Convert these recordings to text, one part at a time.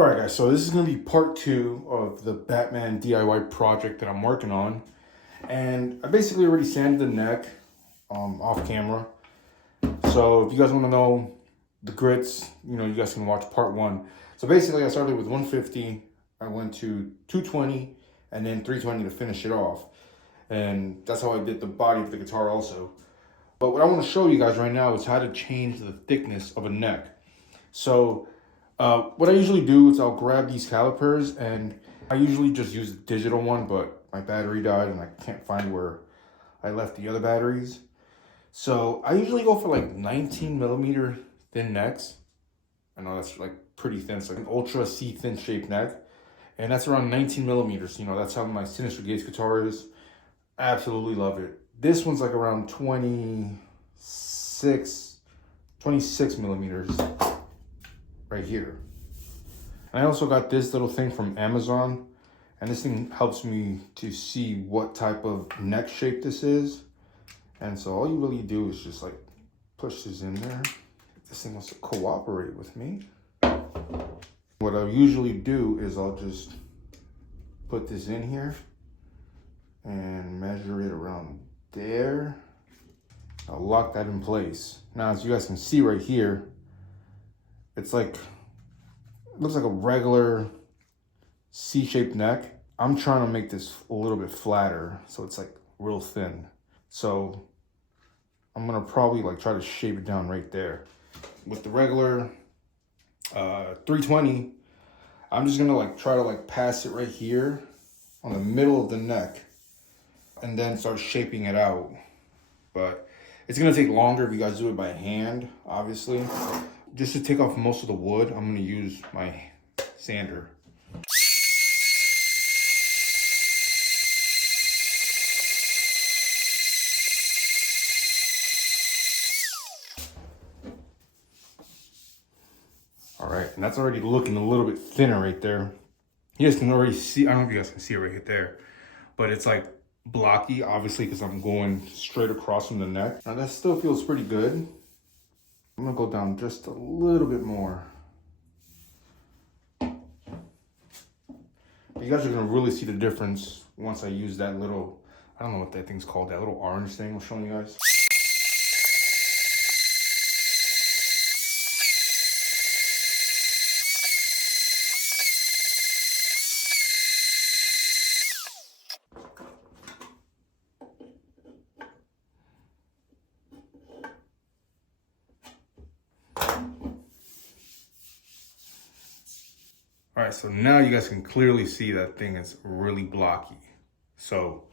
Alright guys, so this is going to be part 2 of the Batman DIY project that I'm working on. And I basically already sanded the neck off camera. So if you guys want to know the grits, you guys can watch part 1. So basically I started with 150, I went to 220, and then 320 to finish it off. And that's how I did the body of the guitar also. But what I want to show you guys right now is how to change the thickness of a neck. So what I usually do is I'll grab these calipers, and I usually just use the digital one, but my battery died and I can't find where I left the other batteries. So I usually go for like 19 millimeter thin necks. I know that's like pretty thin. It's like an ultra C thin shaped neck. And that's around 19 millimeters. That's how my Sinister Gates guitar is. I absolutely love it. This one's like around 26 millimeters right here. And I also got this little thing from Amazon. And this thing helps me to see what type of neck shape this is. And so all you really do is just like push this in there. This thing wants to cooperate with me. What I usually do is I'll just put this in here and measure it around there. I'll lock that in place. Now, as you guys can see right here, it's like, it looks like a regular C-shaped neck. I'm trying to make this a little bit flatter, so it's like real thin. So I'm gonna probably like try to shape it down right there. With the regular 320, I'm just gonna like try to like pass it right here on the middle of the neck and then start shaping it out. But it's gonna take longer if you guys do it by hand, obviously. Just to take off most of the wood, I'm gonna use my sander. All right, and that's already looking a little bit thinner right there. You guys can already see, I don't know if you guys can see it right there, but it's like blocky, obviously, because I'm going straight across from the neck. Now that still feels pretty good. I'm gonna go down just a little bit more. You guys are gonna really see the difference once I use that little, I don't know what that thing's called, that little orange thing I'm showing you guys. All right, so now you guys can clearly see that thing is really blocky. So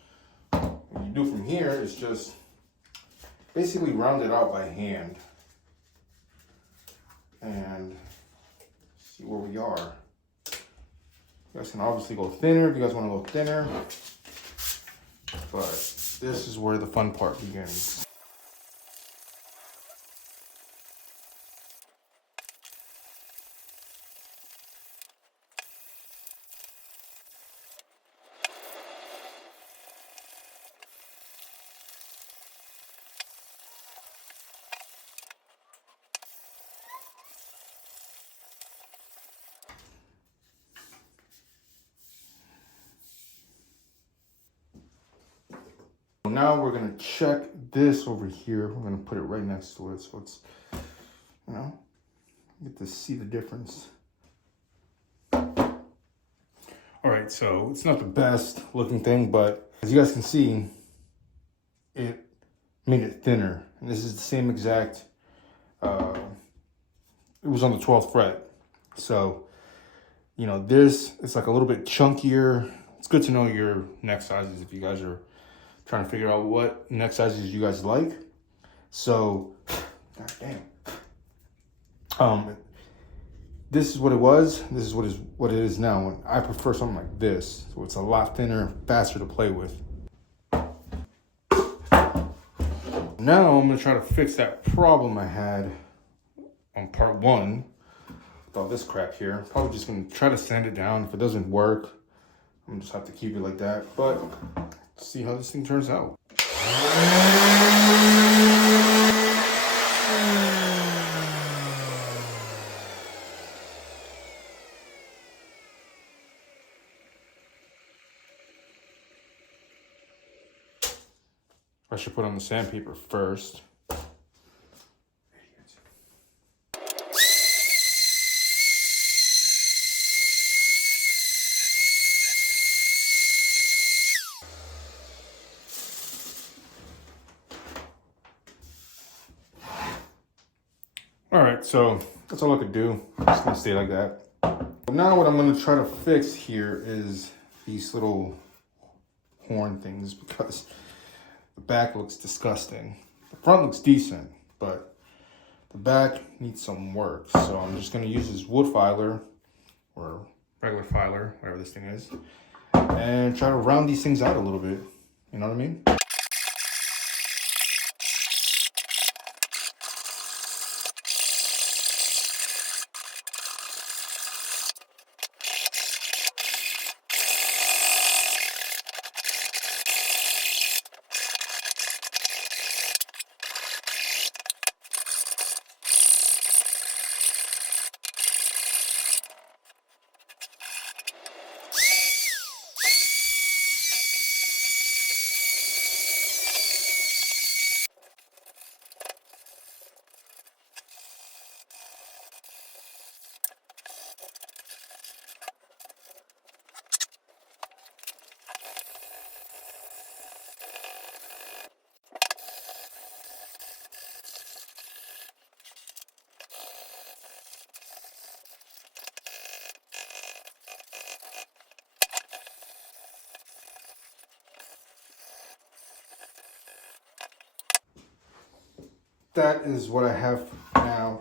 what you do from here is just basically round it out by hand and see where we are. You guys can obviously go thinner if you guys want to go thinner, but this is where the fun part begins. Now we're gonna check this over here. We're gonna put it right next to it, so it's, you get to see the difference. All right, so it's not the best looking thing, but as you guys can see, it made it thinner. And this is the same exact, it was on the 12th fret. So, this, it's like a little bit chunkier. It's good to know your neck sizes if you guys are trying to figure out what neck sizes you guys like. So, god damn. This is what it was. This is what it is now. And I prefer something like this, so it's a lot thinner, faster to play with. Now I'm gonna try to fix that problem I had on part 1 with all this crap here. Probably just gonna try to sand it down. If it doesn't work, I'm gonna just have to keep it like that. But see how this thing turns out. I should put on the sandpaper first. All right, so that's all I could do. I'm just gonna stay like that. But now what I'm gonna try to fix here is these little horn things, because the back looks disgusting. The front looks decent, but the back needs some work. So I'm just gonna use this wood filer or regular filer, whatever this thing is, and try to round these things out a little bit. You know what I mean? That is what I have now.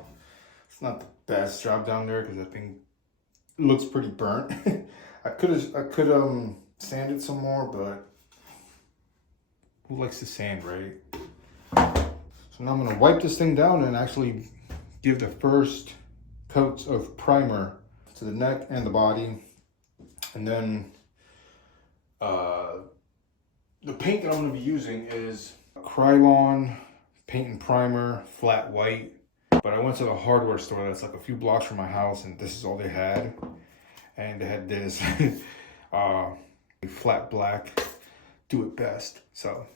It's not the best job down there because I think it looks pretty burnt. I could sand it some more, but who likes to sand, right? So now I'm gonna wipe this thing down and actually give the first coats of primer to the neck and the body, and then the paint that I'm gonna be using is Krylon paint and primer, flat white. But I went to the hardware store that's like a few blocks from my house, and this is all they had. And they had this flat black, do it best. So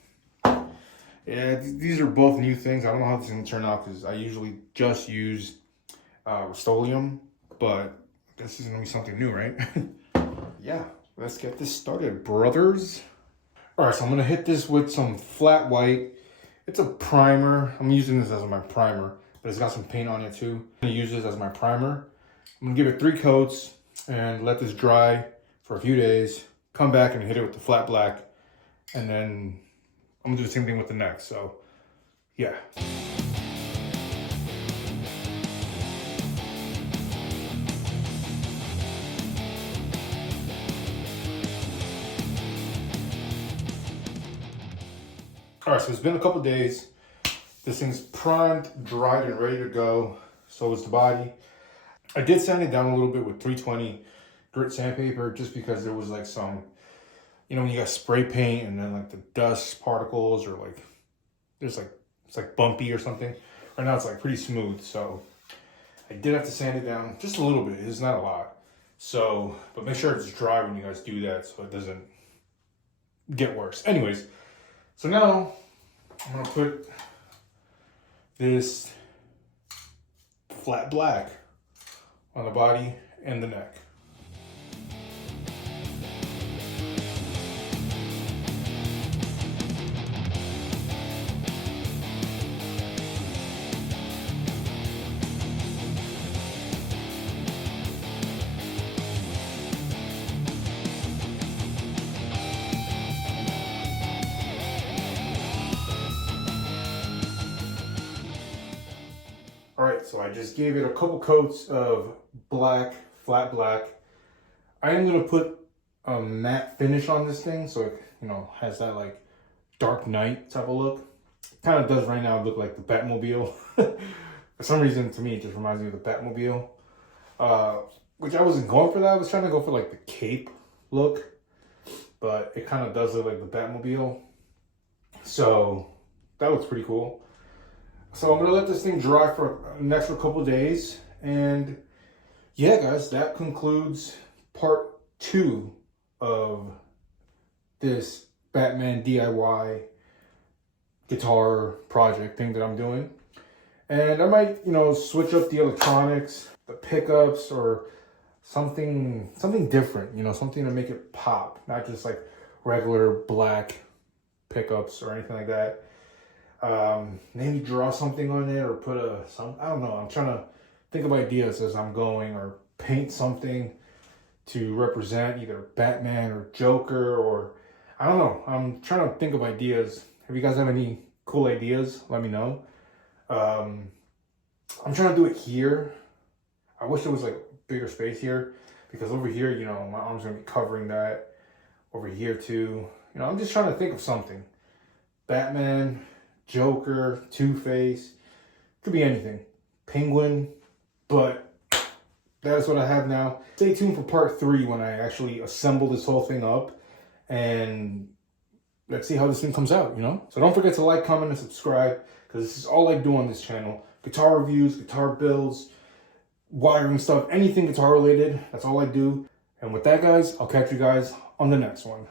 yeah, these are both new things. I don't know how this is gonna turn out because I usually just use Rust-Oleum, but this is gonna be something new, right? Yeah, let's get this started, brothers. All right, so I'm gonna hit this with some flat white. It's a primer. I'm using this as my primer, but it's got some paint on it too. I'm gonna use this as my primer. I'm gonna give it 3 coats and let this dry for a few days. Come back and hit it with the flat black, and then I'm gonna do the same thing with the neck. So, yeah. All right, so it's been a couple days. This thing's primed, dried, and ready to go. So is the body. I did sand it down a little bit with 320 grit sandpaper just because there was like some, you know, when you got spray paint and then like the dust particles or like, there's like, it's like bumpy or something. Right now it's like pretty smooth. So I did have to sand it down just a little bit. It's not a lot. So, but make sure it's dry when you guys do that so it doesn't get worse. Anyways, so now I'm gonna put this flat black on the body and the neck. All right, so I just gave it a couple coats of black, flat black. I am gonna put a matte finish on this thing so it, you know, has that like Dark Knight type of look. Kind of does right now look like the Batmobile. For some reason, to me, it just reminds me of the Batmobile. Which I wasn't going for that. I was trying to go for like the cape look, but it kind of does look like the Batmobile. So that looks pretty cool. So I'm gonna let this thing dry for an extra couple days, and yeah, guys, that concludes part 2 of this Batman DIY guitar project thing that I'm doing. And I might, you know, switch up the electronics, the pickups, or something different, you know, something to make it pop, not just like regular black pickups or anything like that. Maybe draw something on it or put I don't know. I'm trying to think of ideas as I'm going, or paint something to represent either Batman or Joker, or I don't know. I'm trying to think of ideas. If you guys have any cool ideas, let me know. I'm trying to do it here. I wish there was like bigger space here, because over here, you know, my arm's gonna be covering that. Over here too. You know, I'm just trying to think of something. Batman, Joker, Two-Face, could be anything. Penguin, but that is what I have now. Stay tuned for part 3 when I actually assemble this whole thing up, and let's see how this thing comes out, you know? So don't forget to like, comment, and subscribe, because this is all I do on this channel. Guitar reviews, guitar builds, wiring stuff, anything guitar related. That's all I do. And with that, guys, I'll catch you guys on the next one.